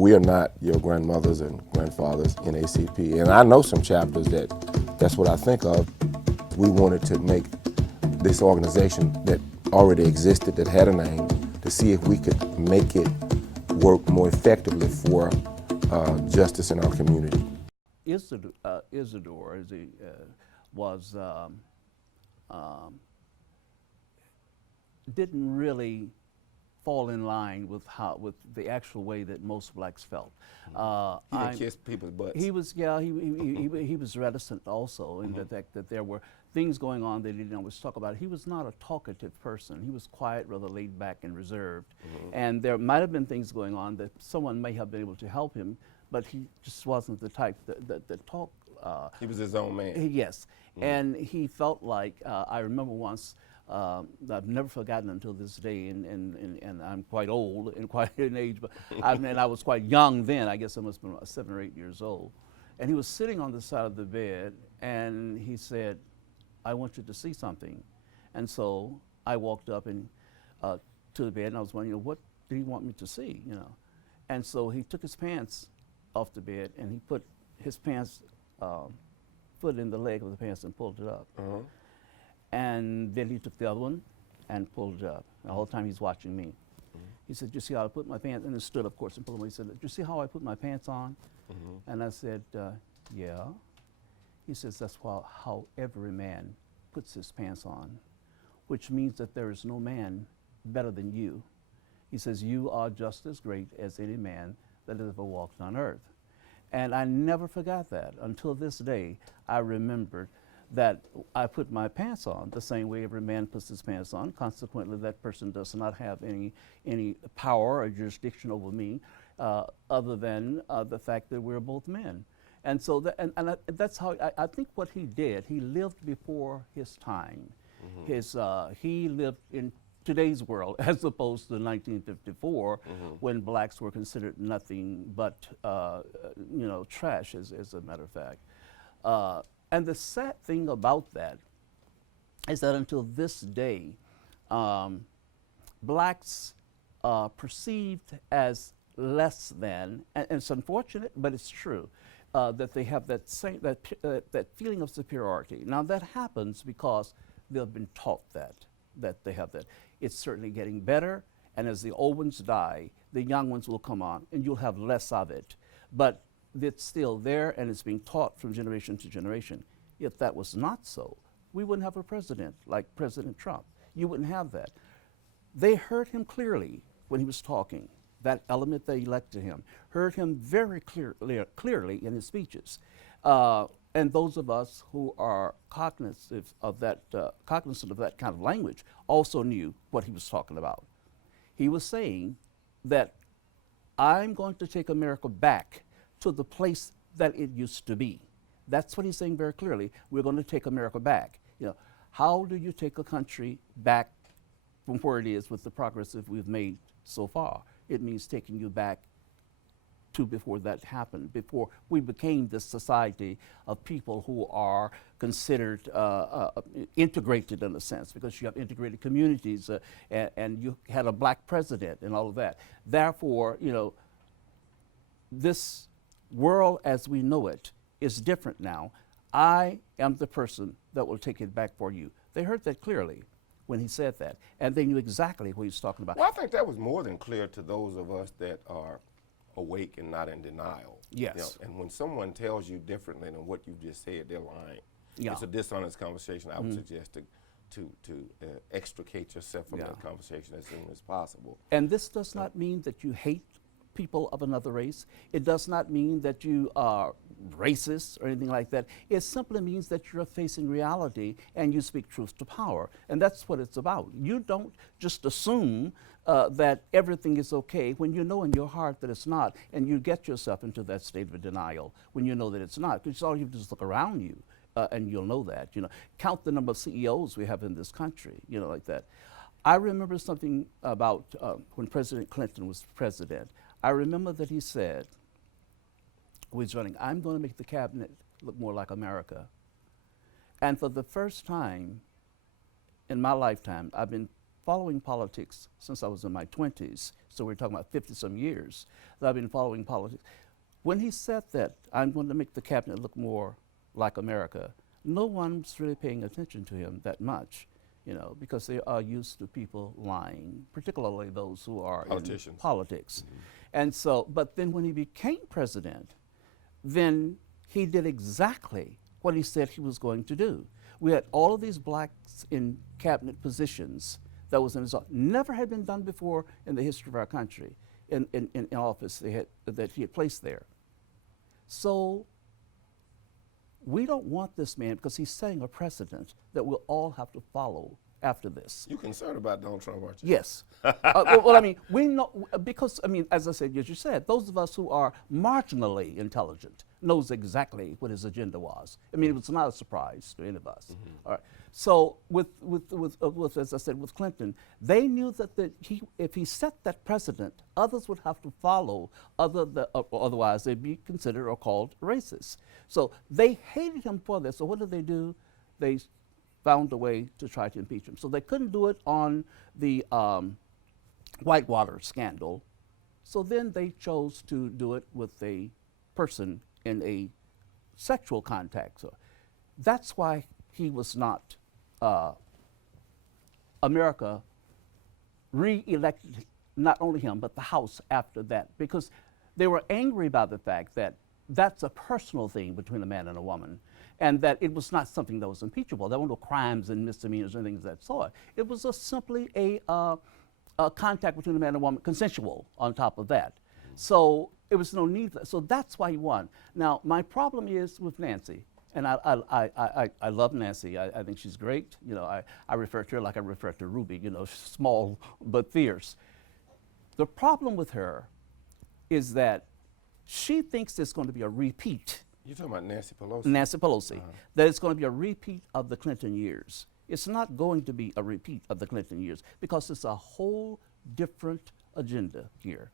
we are not your grandmothers and grandfathers in ACP. And I know some chapters that's what I think of. We wanted to make this organization that already existed, that had a name, to see if we could make it work more effectively for justice in our community. Isadore was didn't really fall in line with the actual way that most blacks felt. He didn't kiss people's butts. He was, yeah, he was reticent also in the fact that there were things going on that he didn't always talk about. He was not a talkative person. He was quiet, rather laid back and reserved. And there might have been things going on that someone may have been able to help him, but he just wasn't the type that talked. He was his own man. Yes, and he felt like, I remember once, I've never forgotten until this day, and I'm quite old and quite in age, but I was quite young then. I guess I must have been about 7 or 8 years old. And he was sitting on the side of the bed, and he said, "I want you to see something." And so I walked up and to the bed, and I was wondering, what did he want me to see, And so he took his pants off the bed, and he put his pants, foot in the leg of the pants and pulled it up. And then he took the other one and pulled it up. The whole time he's watching me. He said, "You see how I put my pants?" And he stood, of course, and pulled them away. He said, "Do you see how I put my pants on?" And I said, "Yeah." He says, "That's how every man puts his pants on, which means that there is no man better than you." He says, "You are just as great as any man that has ever walked on earth." And I never forgot that. Until this day, I remembered that I put my pants on the same way every man puts his pants on. Consequently, that person does not have any power or jurisdiction over me other than the fact that we're both men. And so that's how I think what he did, he lived before his time. He lived in today's world as opposed to 1954 when blacks were considered nothing but trash, as a matter of fact. And the sad thing about that is that until this day, blacks are perceived as less than, and it's unfortunate, but it's true, that they have that feeling of superiority. Now that happens because they've been taught that they have that. It's certainly getting better, and as the old ones die, the young ones will come on, and you'll have less of it. But it's still there, and it's being taught from generation to generation. If that was not so, we wouldn't have a president like President Trump. You wouldn't have that. They heard him clearly when he was talking. That element that elected him heard him very clearly in his speeches. And those of us who are cognizant of that kind of language also knew what he was talking about. He was saying that I'm going to take America back to the place that it used to be. That's what he's saying very clearly. We're going to take America back. How do you take a country back from where it is with the progress that we've made so far? It means taking you back to before that happened, before we became this society of people who are considered integrated in a sense, because you have integrated communities and you had a black president and all of that. Therefore, this world as we know it is different now. I am the person that will take it back for you. They heard that clearly when he said that, and they knew exactly what he was talking about. Well, I think that was more than clear to those of us that are awake and not in denial. Yes. And when someone tells you differently than what you just said, they're lying. Yeah. It's a dishonest conversation. I would suggest to extricate yourself from that conversation as soon as possible. And this does not mean that you hate people of another race. It does not mean that you are racist or anything like that. It simply means that you're facing reality and you speak truth to power. And that's what it's about. You don't just assume that everything is okay when you know in your heart that it's not, and you get yourself into that state of denial when you know that it's not. Because all you have to do is look around you and you'll know that. Count the number of CEOs we have in this country, like that. I remember something about when President Clinton was president. I remember that he said, when he's running, I'm going to make the cabinet look more like America. And for the first time in my lifetime, I've been following politics since I was in my 20s, So we're talking about 50-some years that I've been following politics. When he said that, I'm going to make the cabinet look more like America, no one's really paying attention to him that much, because they are used to people lying, particularly those who are in politics. And so, but then when he became president, then he did exactly what he said he was going to do. We had all of these blacks in cabinet positions that was in his office. Never had been done before in the history of our country in office that he had placed there. So we don't want this man because he's setting a precedent that we'll all have to follow after this. You're concerned about Donald Trump, aren't you? Yes. Well, I mean, we know, because, I mean, as I said, as you said, those of us who are marginally intelligent knows exactly what his agenda was. I mean, it was not a surprise to any of us. All right. So with as I said, with Clinton, they knew that if he set that precedent, others would have to follow, otherwise they'd be considered or called racist. So they hated him for this. So what did they do? They found a way to try to impeach him. So they couldn't do it on the Whitewater scandal. So then they chose to do it with a person in a sexual contact. So that's why he was not, America re-elected not only him, but the House after that, because they were angry about the fact that that's a personal thing between a man and a woman, and that it was not something that was impeachable. There were no crimes and misdemeanors and things of that sort. It was simply a contact between a man and a woman, consensual on top of that. So it was no need for that. So that's why he won. Now, my problem is with Nancy, and I love Nancy. I think she's great. I refer to her like I refer to Ruby, small but fierce. The problem with her is that she thinks there's going to be a repeat. You're talking about Nancy Pelosi? Nancy Pelosi. That it's going to be a repeat of the Clinton years. It's not going to be a repeat of the Clinton years because it's a whole different agenda here,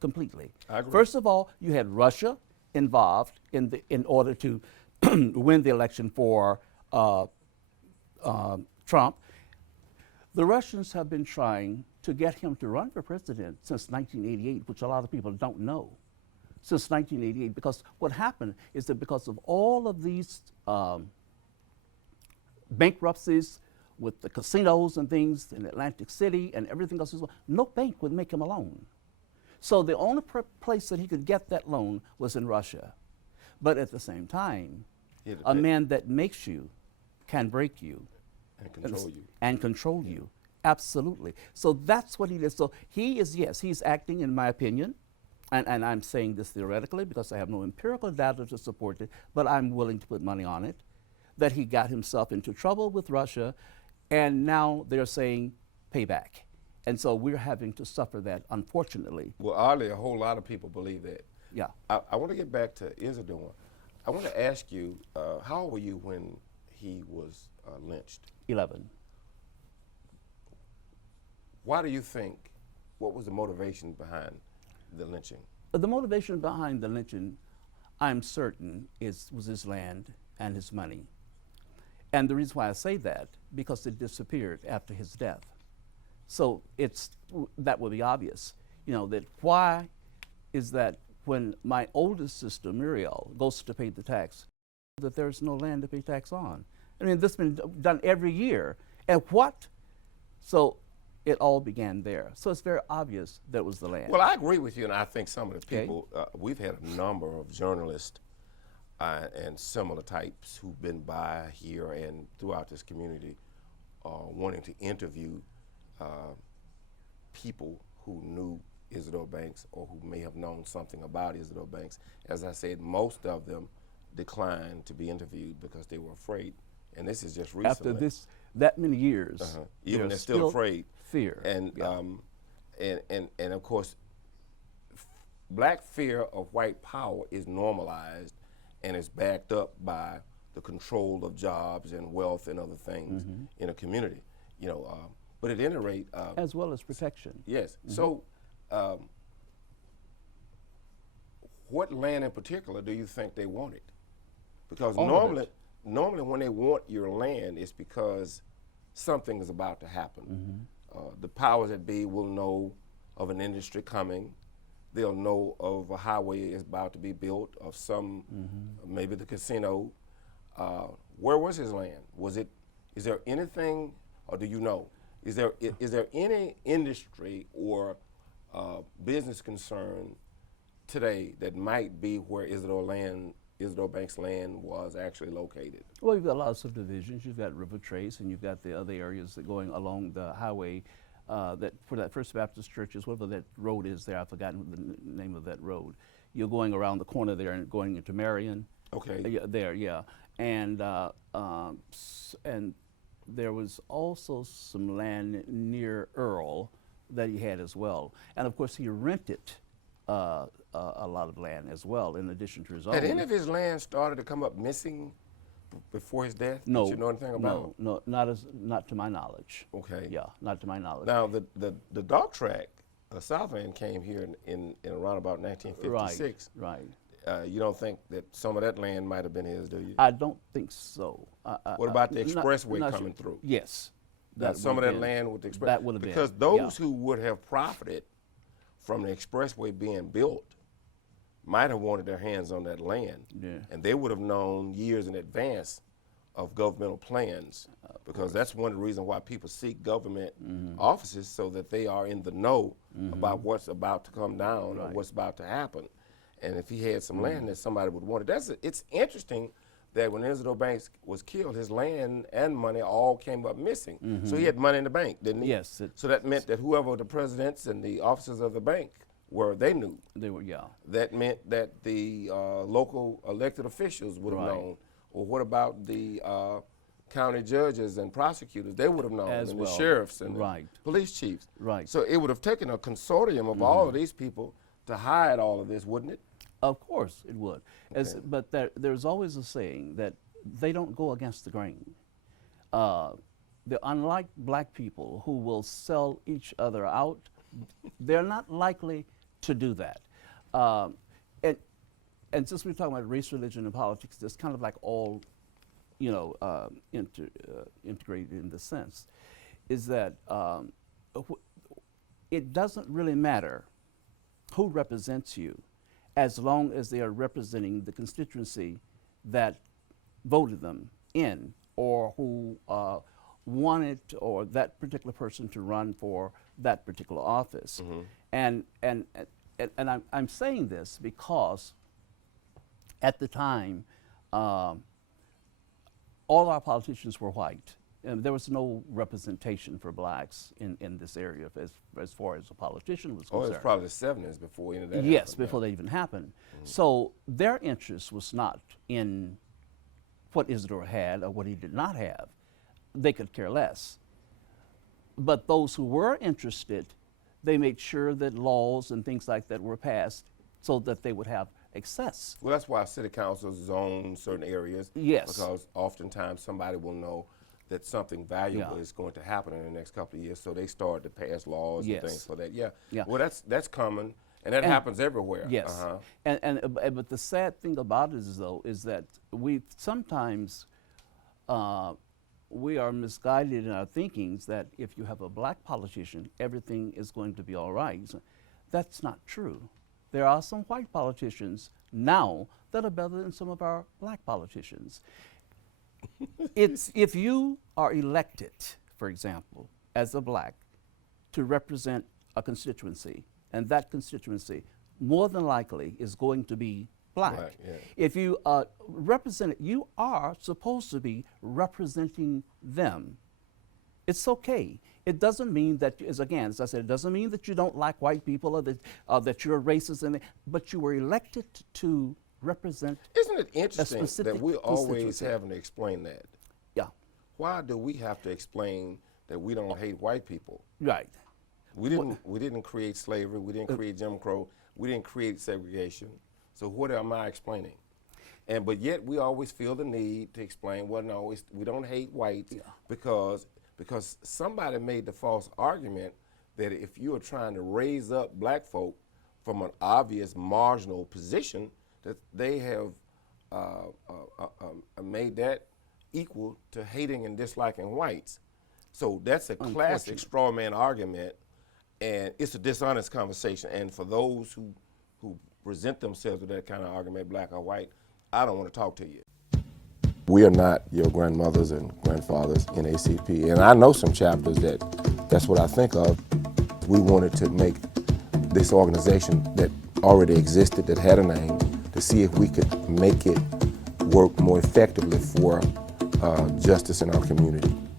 completely. I agree. First of all, you had Russia involved in order to win the election for Trump. The Russians have been trying to get him to run for president since 1988, which a lot of people don't know. Since 1988, because what happened is that because of all of these bankruptcies with the casinos and things in Atlantic City and everything else, no bank would make him a loan. So the only place that he could get that loan was in Russia. But at the same time, a man that makes you can break you. And control you. And control you, absolutely. So that's what he did. So he is, yes, he's acting, in my opinion, and I'm saying this theoretically because I have no empirical data to support it, but I'm willing to put money on it, that he got himself into trouble with Russia, and now they're saying payback. And so we're having to suffer that, unfortunately. Well, oddly, a whole lot of people believe that. Yeah. I want to get back to Isadore. I want to ask you, how old were you when he was lynched? 11. Why do you think, what was the motivation behind the lynching? The motivation behind the lynching, I'm certain, was his land and his money. And the reason why I say that, because it disappeared after his death. So that would be obvious, that why is that when my oldest sister, Marion, goes to pay the tax, that there's no land to pay tax on. I mean, this has been done every year. And what? So it all began there. So it's very obvious that it was the land. Well, I agree with you, and I think some of the people, we've had a number of journalists and similar types who've been by here and throughout this community wanting to interview people who knew Isadore Banks or who may have known something about Isadore Banks. As I said, most of them declined to be interviewed because they were afraid. And this is just recently. After that many years, even they're still afraid. Fear. And and of course, black fear of white power is normalized and is backed up by the control of jobs and wealth and other things in a community. But at any rate, as well as protection. Yes. So, what land in particular do you think they wanted? Because normally when they want your land, it's because something is about to happen. The powers that be will know of an industry coming. They'll know of a highway is about to be built, of some, maybe the casino. Where was his land? Is there anything, or do you know, is there any industry or business concern today that might be where Isadore Banks' land was actually located? Well, you've got a lot of subdivisions. You've got River Trace, and you've got the other areas that going along the highway. That for that First Baptist Church is whatever that road is there. I've forgotten the name of that road. You're going around the corner there and going into Marion. Okay. There, yeah, and there was also some land near Earl that he had as well, and of course he rented a lot of land as well in addition to his own. Had any of his land started to come up missing before his death? No. Did you know anything about? No, not to my knowledge. Okay. Yeah, not to my knowledge. Now the dog track, Southland came here in around about 1956. Right. You don't think that some of that land might have been his, do you? I don't think so. What about the not- expressway not coming sure. through? Yes. That some of would that have land with the express. That would have been. Because those yeah. who would have profited from the expressway being built might have wanted their hands on that land. Yeah. And they would have known years in advance of governmental plans, because that's one of the reasons why people seek government offices, so that they are in the know about what's about to come down or what's about to happen. And if he had some land that somebody would want it, it's interesting that when Isadore Banks was killed, his land and money all came up missing. So he had money in the bank, didn't he? Yes. So that meant that whoever the presidents and the officers of the bank were, they knew. They were, yeah. That meant that the local elected officials would have Right. known. Or what about the county judges and prosecutors? They would have known, As and well. the sheriffs and Right. the police chiefs. Right. So it would have taken a consortium of all of these people to hide all of this, wouldn't it? Of course it would. But there's always a saying that they don't go against the grain. Unlike black people who will sell each other out, they're not likely to do that. And since we're talking about race, religion, and politics, it's kind of like all, integrated in this sense, is that it doesn't really matter who represents you, as long as they are representing the constituency that voted them in, or who wanted or that particular person to run for that particular office. And I'm saying this because at the time, all our politicians were white. And there was no representation for blacks in this area as far as a politician was concerned. Oh, it was probably the 70s before any of that Yes, happened. before that even happened. So their interest was not in what Isadore had or what he did not have. They could care less. But those who were interested, they made sure that laws and things like that were passed so that they would have access. Well, that's why city councils zone certain areas. Yes. Because oftentimes somebody will know that something valuable is going to happen in the next couple of years, so they start to pass laws and things for that. Yeah. Well, that's common, and that happens everywhere. Yes. But the sad thing about it is that we sometimes we are misguided in our thinkings that if you have a black politician, everything is going to be all right. That's not true. There are some white politicians now that are better than some of our black politicians. If you are elected, for example, as a black, to represent a constituency, and that constituency more than likely is going to be black. Right, yeah. If you represent it, you are supposed to be representing them. It's okay. It doesn't mean that, as I said, it doesn't mean that you don't like white people or that you're racist, but you were elected to represent. Isn't it interesting specific that we're always constituency. having to explain that? Yeah, Why do we have to explain that we don't hate white people? right. We didn't create slavery. We didn't create Jim Crow. We didn't create segregation. So what am I explaining? But yet we always feel the need to explain, well, no, we don't hate whites because somebody made the false argument that if you are trying to raise up black folk from an obvious marginal position, that they have made that equal to hating and disliking whites. So that's a classic straw man argument. And it's a dishonest conversation. And for those who present themselves with that kind of argument, black or white, I don't want to talk to you. We are not your grandmothers and grandfathers in ACP. And I know some chapters that's what I think of. We wanted to make this organization that already existed, that had a name, to see if we could make it work more effectively for justice in our community.